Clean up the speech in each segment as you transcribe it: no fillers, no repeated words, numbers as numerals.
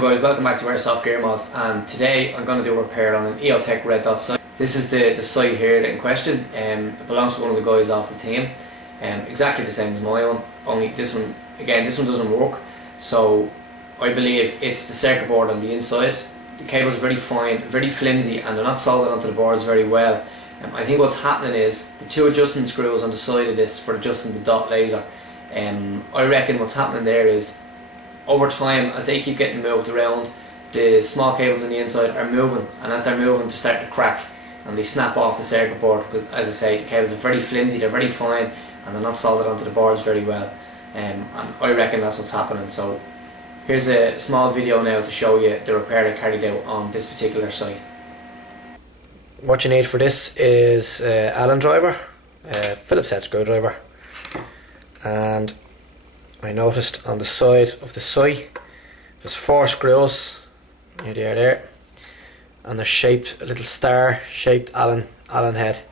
doing, guys? Welcome back to Airsoft Gear Mods, and today I'm going to do a repair on an EOTech red dot sight. This is the sight here in question. It belongs to one of the guys off the team. Exactly the same as my one, only this one doesn't work. So I believe it's the circuit board on the inside. The cables are very fine, very flimsy, and they're not soldered onto the boards very well. I think what's happening is the two adjustment screws on the side of this for adjusting the dot laser. I reckon what's happening there is, over time, as they keep getting moved around, the small cables on the inside are moving, and as they're moving, they start to crack and they snap off the circuit board, because, as I say, the cables are very flimsy, they're very fine, and they're not soldered onto the boards very well. And I reckon that's what's happening. So here's a small video now to show you the repair I carried out on this particular site. What you need for this is Allen driver, Phillips head screwdriver, and I noticed on the side of the sight there's 4 screws. Here they are there, and they're shaped a little star shaped Allen head,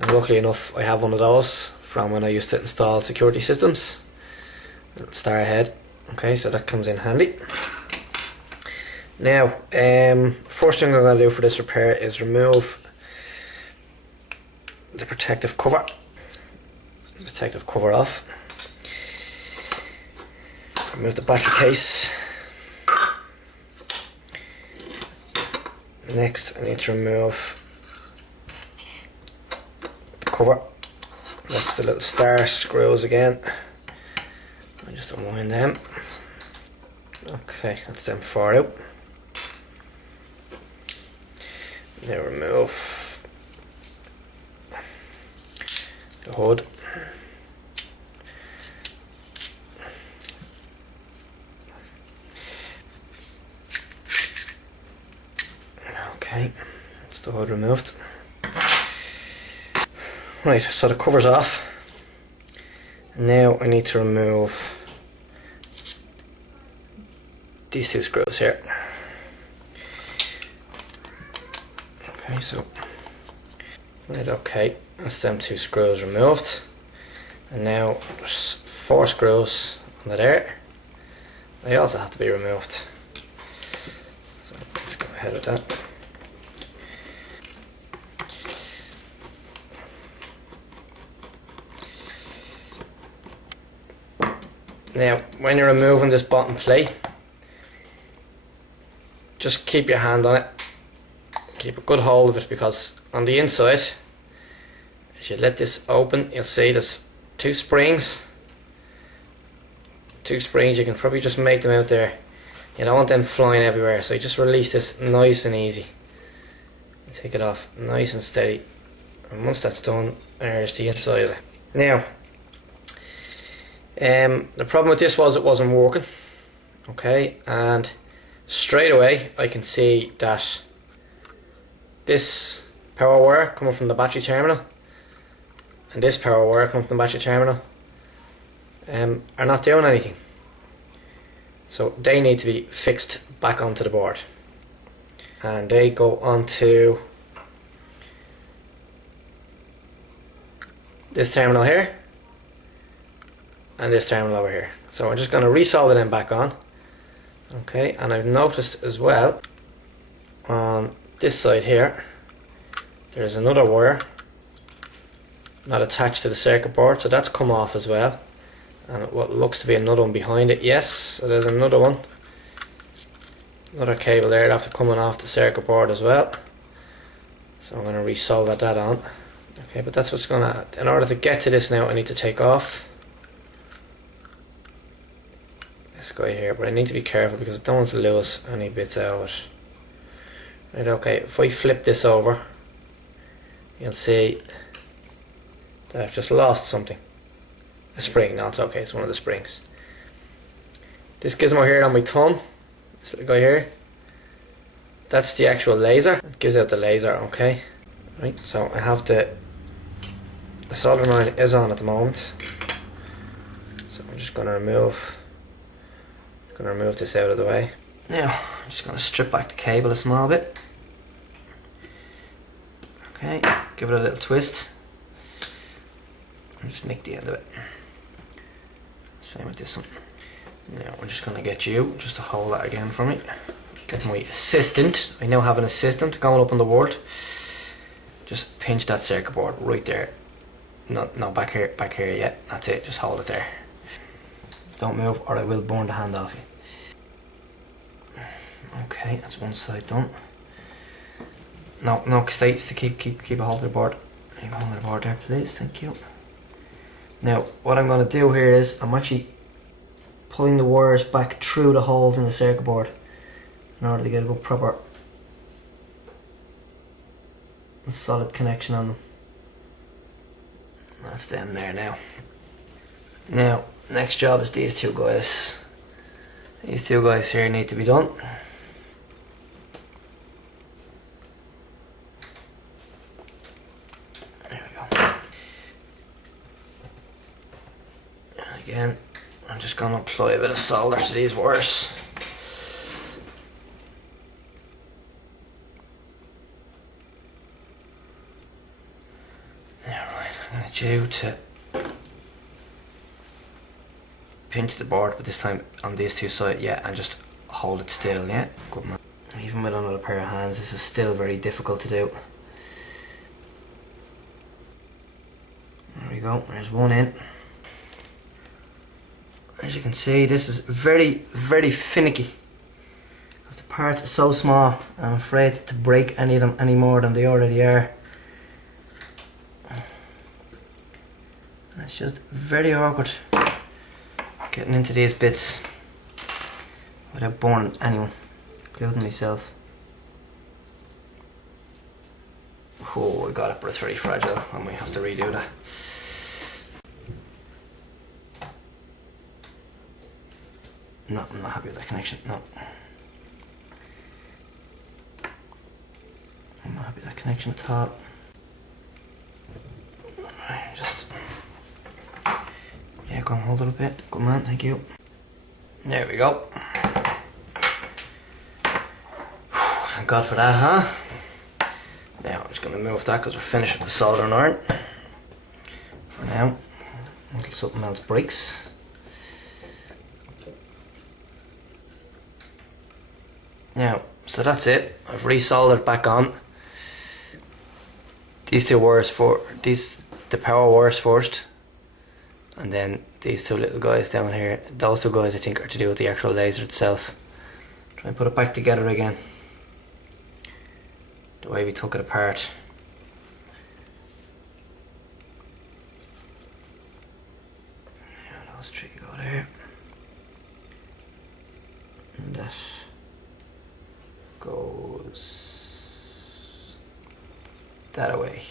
and luckily enough I have one of those from when I used to install security systems. Little star head. Okay, so that comes in handy. Now, first thing I'm going to do for this repair is remove the protective cover off. Remove the battery case. Next, I need to remove the cover. That's the little star screws again. I just unwind them. Okay, that's them 4 out. Now remove the hood. Okay, that's the hood removed. Right, so the cover's off. Now I need to remove these 2 screws here. Okay, so right, okay, that's them 2 screws removed, and now there's 4 screws under there. They also have to be removed. So let's go ahead with that. Now, when you're removing this bottom plate, just keep your hand on it. Keep a good hold of it, because on the inside, as you let this open, you'll see there's 2 springs. 2 springs, you can probably just make them out there. You don't want them flying everywhere, so you just release this nice and easy. Take it off nice and steady, and once that's done, there's the inside of it. Now, the problem with this was it wasn't working. Okay, and straight away I can see that this power wire coming from the battery terminal and this power wire coming from the battery terminal are not doing anything. So they need to be fixed back onto the board, and they go onto this terminal here and this terminal over here. So I'm just going to resolder them back on. Okay, and I've noticed as well on this side here there's another wire not attached to the circuit board, so that's come off as well, and what looks to be another one behind it. Yes, so there's another one, another cable there after coming off the circuit board as well. So I'm going to resolder that on. Okay, but that's what's going to, in order to get to this now, I need to take off this guy here, but I need to be careful because I don't want to lose any bits out of it. Right, okay, if I flip this over, you'll see that I've just lost something. A spring. No, it's okay, it's one of the springs. This gizmo here on my thumb, this little guy here, that's the actual laser. It gives out the laser, okay. Right, so I have the soldering iron is on at the moment, so I'm just going to remove this out of the way. Now I'm just going to strip back the cable a small bit. Okay, give it a little twist and just nick the end of it. Same with this one. Now I'm just going to get you just to hold that again for me. Get my assistant. I now have an assistant going up on the board. Just pinch that circuit board right there. No, back here yet. That's it, just hold it there. Don't move or I will burn the hand off you. Okay, that's one side done. No, stay, keep a hold of the board. Keep a hold of the board there, please, thank you. Now, what I'm going to do here is, I'm actually pulling the wires back through the holes in the circuit board in order to get a good proper and solid connection on them. That's them there now. Now, next job is these two guys. These two guys here need to be done. There we go. And again, I'm just going to apply a bit of solder to these wires. Due to pinch the board, but this time on these two sides, yeah, and just hold it still, yeah, good man. Even with another pair of hands, this is still very difficult to do. There we go, there's one in. As you can see, this is very, very finicky, because the parts are so small. I'm afraid to break any of them any more than they already are. It's just very awkward getting into these bits without burning anyone, including myself. Oh, I got it, but it's very fragile. I might have to redo that. No, I'm not happy with that connection. No. I'm not happy with that connection at all. Just... yeah, go on, hold it a bit. Good man, thank you. There we go. Thank God for that, huh? Now I'm just going to move that because we're finished with the soldering iron. For now, until something else breaks. Now, so that's it. I've re-soldered back on. These two wires the power wires first. And then these two little guys down here, those two guys I think are to do with the actual laser itself. Try and put it back together again, the way we took it apart. Now those three go there. And that goes that away.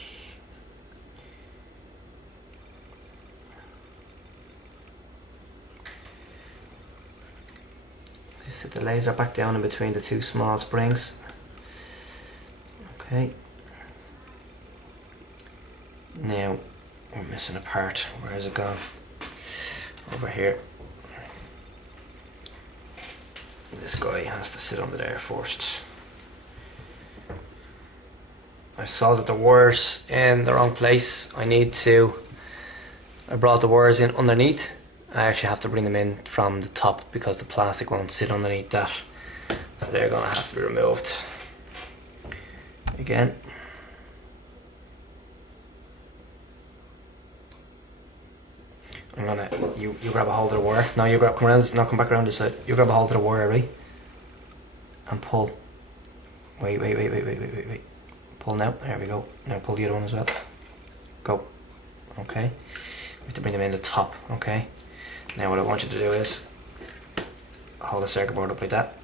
Set the laser back down in between the two small springs. Okay. Now we're missing a part. Where has it gone? Over here. This guy has to sit under there first. I soldered the wires in the wrong place. I brought the wires in underneath. I actually have to bring them in from the top because the plastic won't sit underneath that. So they're going to have to be removed. Again. I'm gonna, you grab a hold of the wire. No, you grab, come around, no, come back around this side. You grab a hold of the wire, right? And pull. Wait. Pull now, there we go. Now pull the other one as well. Go. Okay. We have to bring them in the top, okay? Now what I want you to do is hold the circuit board up like that.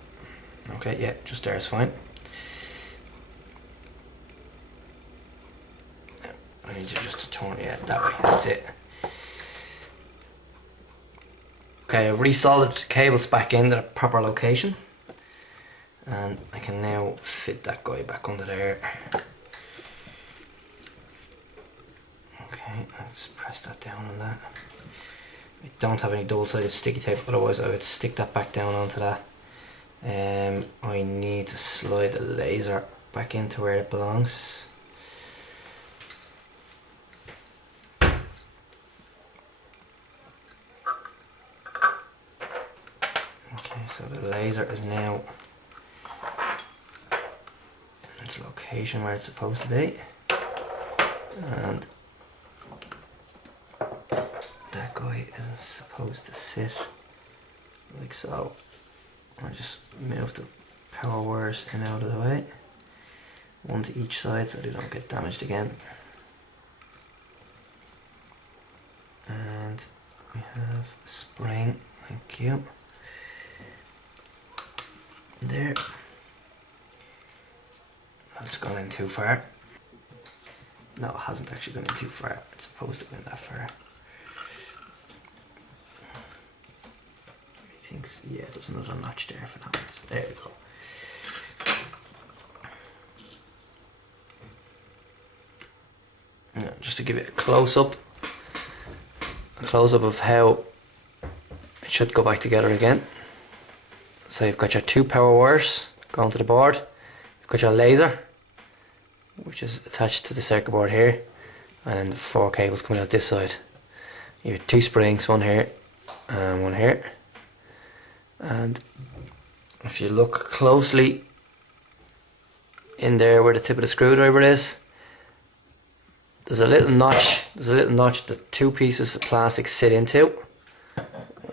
Okay, yeah, just there is fine. I need you just to turn it that way, that's it. Okay, I've re-soldered the cables back in the proper location. And I can now fit that guy back under there. Okay, let's press that down on that. I don't have any double-sided sticky tape, otherwise I would stick that back down onto that. I need to slide the laser back into where it belongs. So the laser is now in its location where it's supposed to be, and that guy is supposed to sit like so. I just move the power wires in out of the way, one to each side so they don't get damaged again. And we have a spring, thank you, there. That's gone in too far. No, it hasn't actually gone in too far. It's supposed to go in that far. He thinks, yeah, there's another notch there for that one. So there we go. Yeah, just to give it a close-up of how it should go back together again. So you've got your two power wires going to the board, you've got your laser, which is attached to the circuit board here, and then the four cables coming out this side. You have two springs, one here and one here. And if you look closely in there where the tip of the screwdriver is, there's a little notch that two pieces of plastic sit into,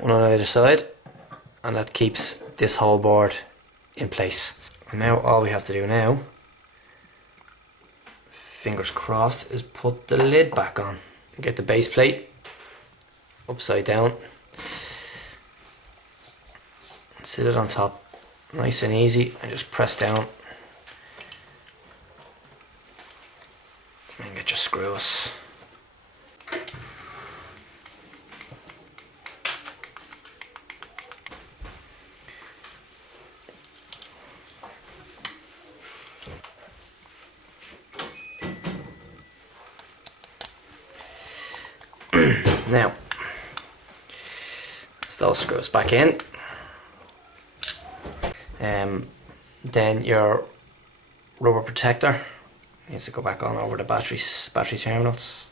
one on either side, and that keeps this whole board in place. And now all we have to do now, fingers crossed, is put the lid back on. Get the base plate upside down, sit it on top, nice and easy, and just press down. And get your screws. Now, those screws back in. Then your rubber protector needs to go back on over the battery terminals.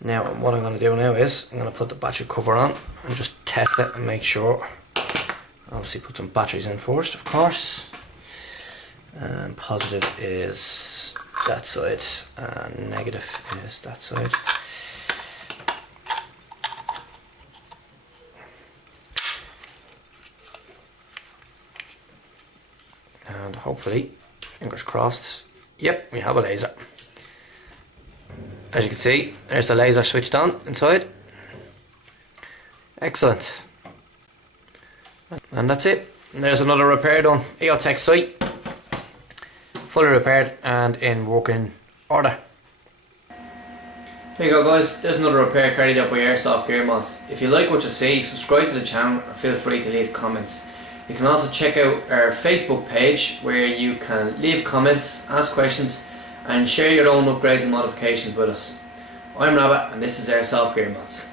Now what I'm going to do now is I'm going to put the battery cover on and just test it and make sure. Obviously put some batteries in first, of course. And positive is that side and negative is that side. And hopefully, fingers crossed, yep, we have a laser. As you can see, there's the laser switched on inside. Excellent. And that's it. There's another repair done. EOTech site, fully repaired and in working order. There you go guys, there's another repair carried out by Airsoft Gear Mods. If you like what you see, subscribe to the channel and feel free to leave comments. You can also check out our Facebook page where you can leave comments, ask questions and share your own upgrades and modifications with us. I'm Rabbit and this is Airsoft Gear Mods.